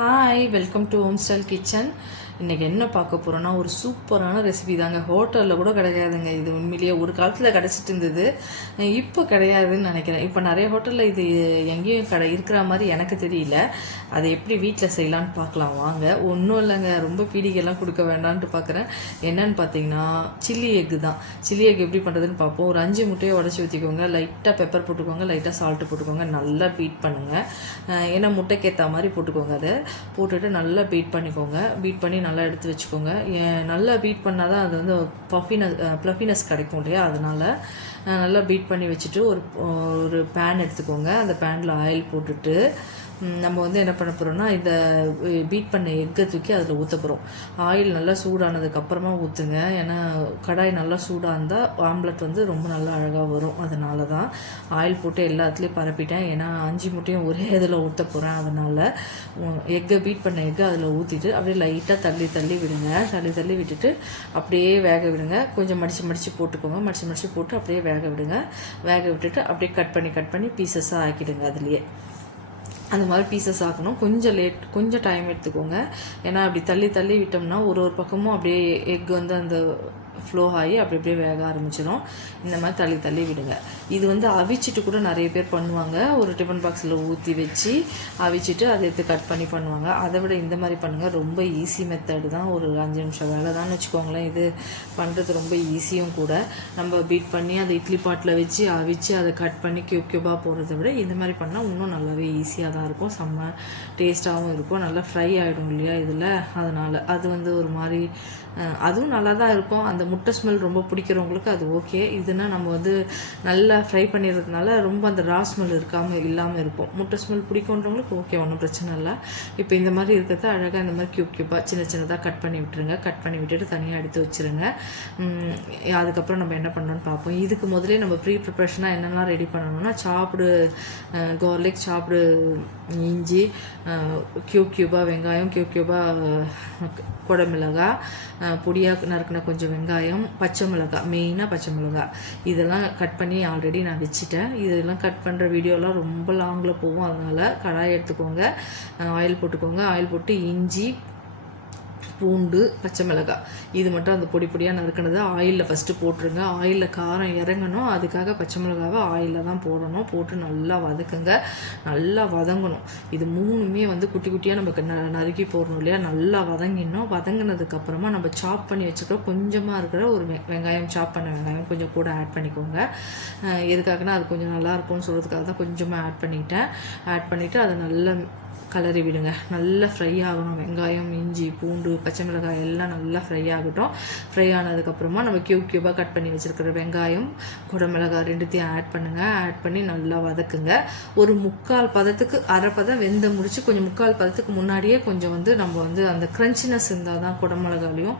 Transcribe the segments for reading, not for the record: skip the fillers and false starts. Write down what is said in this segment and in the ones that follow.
Hi, welcome to home style kitchen. இன்றைக்கி என்ன பார்க்க போகிறோன்னா ஒரு சூப்பரான ரெசிபி தாங்க. ஹோட்டலில் கூட கிடைக்காதுங்க இது. உண்மையிலேயே ஒரு காலத்தில் கிடச்சிட்டு இருந்தது, இப்போ கிடையாதுன்னு நினைக்கிறேன். இப்போ நிறைய ஹோட்டலில் இது எங்கேயும் இருக்கிற மாதிரி எனக்கு தெரியல. அதை எப்படி வீட்டில் செய்யலான்னு பார்க்கலாம் வாங்க. ஒன்றும் இல்லைங்க, ரொம்ப பீடிகைலாம் கொடுக்க வேண்டான்ட்டு பார்க்குறேன். என்னன்னு பார்த்தீங்கன்னா சில்லி எக்கு தான். சில்லி எக் எப்படி பண்ணுறதுன்னு பார்ப்போம். ஒரு 5 முட்டையை உடச்சி ஊற்றிக்கோங்க, லைட்டாக பெப்பர் போட்டுக்கோங்க, லைட்டாக சால்ட்டு போட்டுக்கோங்க, நல்லா பீட் பண்ணுங்கள். ஏன்னா முட்டைக்கு ஏற்ற மாதிரி போட்டுக்கோங்க. அதை போட்டுட்டு நல்லா பீட் பண்ணிக்கோங்க. பீட் பண்ணி நல்லா எடுத்து வச்சுக்கோங்க. நல்லா பீட் பண்ணால் தான் அது வந்து ப்ளஃபினஸ் கிடைக்கும் இல்லையா, அதனால் நல்லா பீட் பண்ணி வச்சுட்டு ஒரு பேன் எடுத்துக்கோங்க. அந்த பேனில் ஆயில் போட்டுட்டு நம்ம வந்து என்ன பண்ண போகிறோம்னா இந்த பீட் பண்ண எக்கை தூக்கி அதில் ஊற்ற போகிறோம். ஆயில் நல்லா சூடானதுக்கப்புறமா ஊற்றுங்க. ஏன்னா கடாய் நல்லா சூடாக இருந்தால் ஆம்லெட் வந்து ரொம்ப நல்லா அழகாக வரும். அதனால தான் ஆயில் போட்டு எல்லாத்துலேயும் பரப்பிட்டேன். ஏன்னா 5 முட்டையும் ஒரே இதில் ஊற்ற போகிறேன். அதனால் எக்கை பீட் பண்ண எக்கை அதில் ஊற்றிட்டு அப்படியே லைட்டாக தள்ளி விடுங்க. தள்ளி விட்டுட்டு அப்படியே வேக விடுங்க. கொஞ்சம் மடித்து போட்டுக்கோங்க. மடித்து போட்டு அப்படியே வேக விடுங்க. வேக விட்டுட்டு அப்படியே கட் பண்ணி பீசஸாக ஆக்கிடுங்க. அதுலேயே அந்த மாதிரி பீசஸ் ஆக்கணும். கொஞ்சம் டைம் எடுத்துக்கோங்க. ஏன்னா அப்படி தள்ளி விட்டோம்னா ஒரு பக்கமும் அப்படியே எக் வந்து அந்த ஃப்ளோ ஆகி அப்படியே வேக ஆரம்பிச்சிடும். இந்த மாதிரி தள்ளி விடுங்க. இது வந்து அவிச்சிட்டு கூட நிறைய பேர் பண்ணுவாங்க. ஒரு டிஃபன் பாக்ஸில் ஊற்றி வச்சு அவிச்சிட்டு அதை எடுத்து கட் பண்ணி பண்ணுவாங்க. அதை விட இந்த மாதிரி பண்ணுங்கள். ரொம்ப ஈஸி மெத்தடு தான். ஒரு 5 நிமிஷம் வேலை தான் வச்சுக்கோங்களேன். இது பண்ணுறது ரொம்ப ஈஸியும் கூட. நம்ம பீட் பண்ணி அதை இட்லி பாட்டில் வச்சு அவிச்சு அதை கட் பண்ணி க்யூபாக போடுறத விட இந்த மாதிரி பண்ணால் இன்னும் நல்லாவே ஈஸியாக தான் இருக்கும். செம்ம டேஸ்ட்டாகவும் இருக்கும். நல்லா ஃப்ரை ஆகிடும் இல்லையா இதில், அதனால் அது வந்து ஒரு மாதிரி அதுவும் நல்லா தான் இருக்கும். அந்த முட்டை ஸ்மெல் ரொம்ப பிடிக்கிறவங்களுக்கு அது ஓகே. இதுனா நம்ம வந்து நல்லா ஃப்ரை பண்ணிடுறதுனால ரொம்ப அந்த ரா ஸ்மெல் இல்லாமல் இருக்கும். முட்டை ஸ்மெல் பிடிக்குன்றவங்களுக்கு ஓகே, ஒன்றும் பிரச்சனை இல்லை. இப்போ இந்த மாதிரி இருக்கிறத அழகாக இந்த மாதிரி க்யூபாக சின்னதாக கட் பண்ணி விட்டுருங்க. கட் பண்ணி விட்டுட்டு தனியாக எடுத்து வச்சுருங்க. அதுக்கப்புறம் நம்ம என்ன பண்ணணும்னு பார்ப்போம். இதுக்கு முதலே நம்ம ப்ரிப்பரேஷனாக என்னெல்லாம் ரெடி பண்ணணும்னா கார்லிக், சாப்பிடு இஞ்சி, க்யூபாக வெங்காயம், க்யூபாக குடமிளகாய், பொடியாக நறுக்கின கொஞ்சம் வெங்காயம், பச்சை மிளகாய், மெயினாக பச்சை மிளகாய், இதெல்லாம் கட் பண்ணி ஆல்ரெடி நான் வச்சுட்டேன். இதெல்லாம் கட் பண்ணுற வீடியோலாம் ரொம்ப லாங்கில் போகும். அதனால் கடாய் எடுத்துக்கோங்க, ஆயில் போட்டுக்கோங்க. ஆயில் போட்டு இஞ்சி, பூண்டு, பச்சை மிளகாய் இது மட்டும் அந்த பொடியாக நறுக்கினது ஆயிலில் ஃபஸ்ட்டு போட்டுருங்க. ஆயிலில் காரம் இறங்கணும், அதுக்காக பச்சை மிளகாவை ஆயிலில் தான் போடணும். போட்டு நல்லா வதக்குங்க. நல்லா வதங்கணும். இது 3மே வந்து குட்டியாக நமக்கு நறுக்கி போடணும் இல்லையா. நல்லா வதங்கிடணும். வதங்கினதுக்கப்புறமா நம்ம சாப் பண்ணி வச்சுக்கிற கொஞ்சமாக இருக்கிற ஒரு வெங்காயம், சாப் பண்ண வெங்காயம் கொஞ்சம் கூட ஆட் பண்ணிக்கோங்க. எதுக்காகனா அது கொஞ்சம் நல்லாயிருக்கும்னு சொல்கிறதுக்காக தான் கொஞ்சமாக ஆட் பண்ணிவிட்டு அதை நல்லா கலரி விடுங்க. நல்லா ஃப்ரை ஆகணும். வெங்காயம், இஞ்சி, பூண்டு, பச்சை மிளகாய் எல்லாம் நல்லா ஃப்ரை ஆகட்டும். ஃப்ரை ஆனதுக்கப்புறமா நம்ம க்யூபாக கட் பண்ணி வச்சுருக்கிற வெங்காயம், குடமிளகாய் 2த்தையும் ஆட் பண்ணுங்கள். ஆட் பண்ணி நல்லா வதக்குங்க. ஒரு 3/4 பதத்துக்கு, அரை பதம் வெந்த முடிச்சு கொஞ்சம் 3/4 பதத்துக்கு முன்னாடியே கொஞ்சம் வந்து நம்ம வந்து அந்த க்ரன்ச்சினஸ் இருந்தால் தான் குடமிளகாலையும்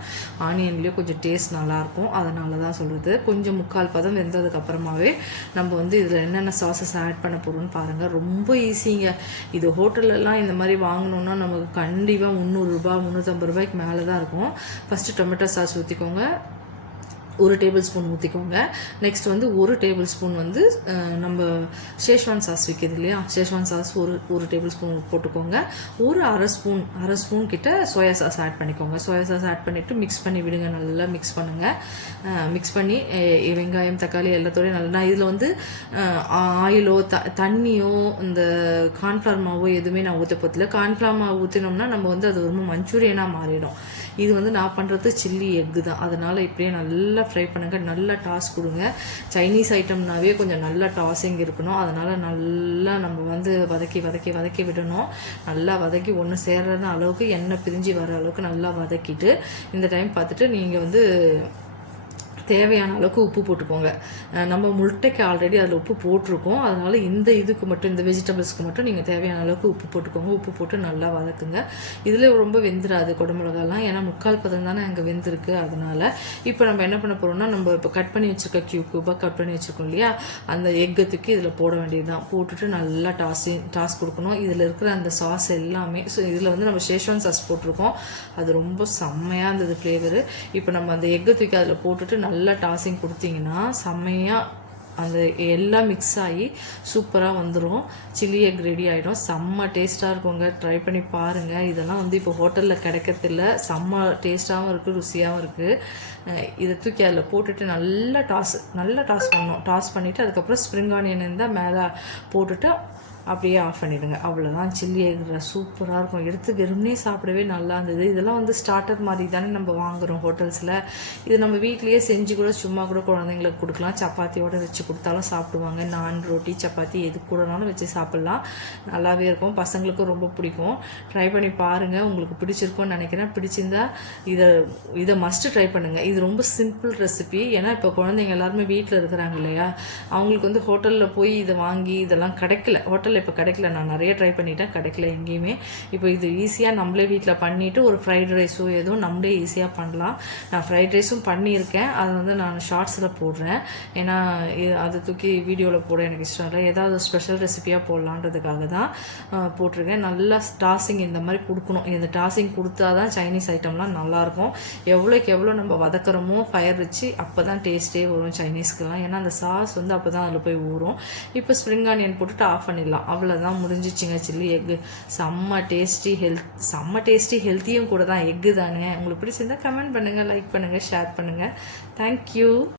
ஆனியன்லேயும் கொஞ்சம் டேஸ்ட் நல்லாயிருக்கும். அதனால தான் சொல்கிறது. கொஞ்சம் 3/4 பதம் வெந்ததுக்கப்புறமாவே நம்ம வந்து இதில் என்னென்ன சாஸஸ் ஆட் பண்ண போகிறோம்னு பாருங்கள். ரொம்ப ஈஸிங்க. இது ஹோட்டலெல்லாம் இந்த மாதிரி வாங்கணுன்னா நமக்கு கண்டிப்பாக 300 ரூபாய் 350 ரூபாய்க்கு மேலே தான் இருக்கும். ஃபஸ்ட்டு டொமேட்டோ சாஸ் ஊற்றிக்கோங்க. 1 டேபிள் ஸ்பூன் ஊற்றிக்கோங்க. நெக்ஸ்ட் வந்து 1 டேபிள் ஸ்பூன் வந்து நம்ம ஷேஷ்வான் சாஸ் விற்கிது இல்லையா, ஷேஷ்வான் சாஸ் ஒரு டேபிள் ஸ்பூன் போட்டுக்கோங்க. அரை ஸ்பூன் கிட்ட சோயா சாஸ் ஆட் பண்ணிக்கோங்க. சோயா சாஸ் ஆட் பண்ணிவிட்டு மிக்ஸ் பண்ணி விடுங்க. நல்லா மிக்ஸ் பண்ணுங்கள். மிக்ஸ் பண்ணி வெங்காயம், தக்காளி எல்லாத்தோடையும் நல்லா, நான் இதில் வந்து ஆயிலோ தண்ணியோ இந்த கார்ன்ஃப்ளவர் மாவோ எதுவுமே நான் ஊற்ற போதில்லை. கார்ன்ஃப்ளவர் மாவு ஊற்றினோம்னா நம்ம வந்து அது ரொம்ப மஞ்சூரியனாக மாறிடும். இது வந்து நான் பண்ணுறது சில்லி எக்கு தான். அதனால் இப்படியே நல்லா ஃப்ரை பண்ணுங்கள். நல்லா டாஸ் கொடுங்க. சைனீஸ் ஐட்டம்னாவே கொஞ்சம் நல்லா டாஸிங் இருக்கணும். அதனால் நல்லா நம்ம வந்து வதக்கி விடணும். நல்லா வதக்கி ஒன்று சேர்ற அளவுக்கு எண்ணெய் பிரிஞ்சு வர அளவுக்கு நல்லா வதக்கிட்டு இந்த டைம் பார்த்துட்டு நீங்கள் வந்து தேவையான அளவுக்கு உப்பு போட்டுக்கோங்க. நம்ம முட்டைக்கு ஆல்ரெடி அதில் உப்பு போட்டிருக்கோம். அதனால் இதுக்கு மட்டும், இந்த வெஜிடபிள்ஸ்க்கு மட்டும் நீங்கள் தேவையான அளவுக்கு உப்பு போட்டுக்கோங்க. உப்பு போட்டு நல்லா வதக்குங்க. இதில் ரொம்ப வெந்துடாது குடமிளகாலாம், ஏன்னா 3/4 பதம் தானே அங்கே வெந்திருக்கு. அதனால் இப்போ நம்ம என்ன பண்ண போகிறோம்னா, நம்ம இப்போ கட் பண்ணி வச்சுருக்க க்யூபாக கட் பண்ணி வச்சுருக்கோம் இல்லையா, அந்த எக்கத்துக்கு இதில் போட வேண்டியது தான். போட்டுட்டு நல்லா டாஸ் கொடுக்கணும். இதில் இருக்கிற அந்த சாஸ் எல்லாமே, ஸோ இதில் வந்து நம்ம ஷேஷ்வான் சாஸ் போட்டிருக்கோம். அது ரொம்ப செம்மையாக இருந்தது ஃப்ளேவரு. இப்போ நம்ம அந்த எக்கை தூக்கி அதில் போட்டுட்டு நல்லா டாஸிங் கொடுத்தீங்கன்னா செம்மையாக அந்த எல்லாம் மிக்ஸ் ஆகி சூப்பராக வந்துடும். சில்லி எக் ரெடி ஆகிடும். செம்ம டேஸ்ட்டாக இருக்குங்க. ட்ரை பண்ணி பாருங்கள். இதெல்லாம் வந்து இப்போ ஹோட்டலில் கிடைக்கிறதில்ல. செம்ம டேஸ்ட்டாகவும் இருக்குது, ருசியாகவும் இருக்குது. இதை தூக்கி அதில் போட்டுட்டு நல்லா டாஸ் பண்ணணும். டாஸ் பண்ணிவிட்டு அதுக்கப்புறம் ஸ்ப்ரிங் ஆனியன் இருந்தால் மேலே போட்டுட்டு அப்படியே ஆஃப் பண்ணிவிடுங்க. அவ்வளோதான். சில்லி எக் சூப்பராக இருக்கும். எடுத்து வெறுமனே சாப்பிடவே நல்லா இருந்தது. இதெல்லாம் வந்து ஸ்டார்டர் மாதிரி தானே நம்ம வாங்குகிறோம் ஹோட்டல்ஸில். இது நம்ம வீட்லேயே செஞ்சு கூட சும்மா கூட குழந்தைங்களுக்கு கொடுக்கலாம். சப்பாத்தியோடு வச்சு கொடுத்தாலும் சாப்பிடுவாங்க. நான், ரொட்டி, சப்பாத்தி எது கூடனாலும் வச்சு சாப்பிட்லாம். நல்லாவே இருக்கும். பசங்களுக்கும் ரொம்ப பிடிக்கும். ட்ரை பண்ணி பாருங்கள். உங்களுக்கு பிடிச்சிருக்கும்னு நினைக்கிறேன். பிடிச்சிருந்தா இதை மஸ்ட்டு ட்ரை பண்ணுங்கள். இது ரொம்ப சிம்பிள் ரெசிபி. ஏன்னா இப்போ குழந்தைங்க எல்லாருமே வீட்டில் இருக்கிறாங்க இல்லையா, அவங்களுக்கு வந்து ஹோட்டலில் போய் இதை வாங்கி இதெல்லாம் கிடைக்கல. ஹோட்டலில் இப்போ கிடைக்கல. நான் நிறைய ட்ரை பண்ணிட்டேன், கிடைக்கல எங்கேயுமே. இப்போ இது ஈஸியாக நம்மளே வீட்டில் பண்ணிவிட்டு ஒரு ஃப்ரைட் ரைஸோ எதுவும் நம்மளே ஈஸியாக பண்ணலாம். நான் ஃப்ரைட் ரைஸும் பண்ணியிருக்கேன். அதை வந்து நான் ஷார்ட்ஸில் போடுறேன். ஏன்னா அதை தூக்கி வீடியோவில் போட எனக்கு இஷ்டம் இல்லை. ஏதாவது ஸ்பெஷல் ரெசிபியாக போடலான்றதுக்காக தான் போட்டிருக்கேன். நல்லா டாஸிங் இந்த மாதிரி கொடுக்கணும். இந்த டாஸிங் கொடுத்தா தான் சைனீஸ் ஐட்டம்லாம் நல்லாயிருக்கும். எவ்வளோக்கு எவ்வளோ நம்ம வதக்கிறோமோ ஃபயர் வச்சு அப்போ தான் டேஸ்ட்டே வரும் சைனீஸ்க்கெல்லாம். ஏன்னா அந்த சாஸ் வந்து அப்போ தான் அதில் போய் ஊறும். இப்போ ஸ்ப்ரிங் ஆனியன் போட்டுட்டு ஆஃப் பண்ணிடலாம். அவ்வளோதான், முடிஞ்சிச்சுங்க சில்லி எக்கு. செம்ம டேஸ்டி ஹெல்த்தியும் கூட தான். எக்கு தானே. உங்களுக்கு பிடிச்சிருந்தா கமெண்ட் பண்ணுங்கள், லைக் பண்ணுங்கள், ஷேர் பண்ணுங்கள். தேங்க்யூ.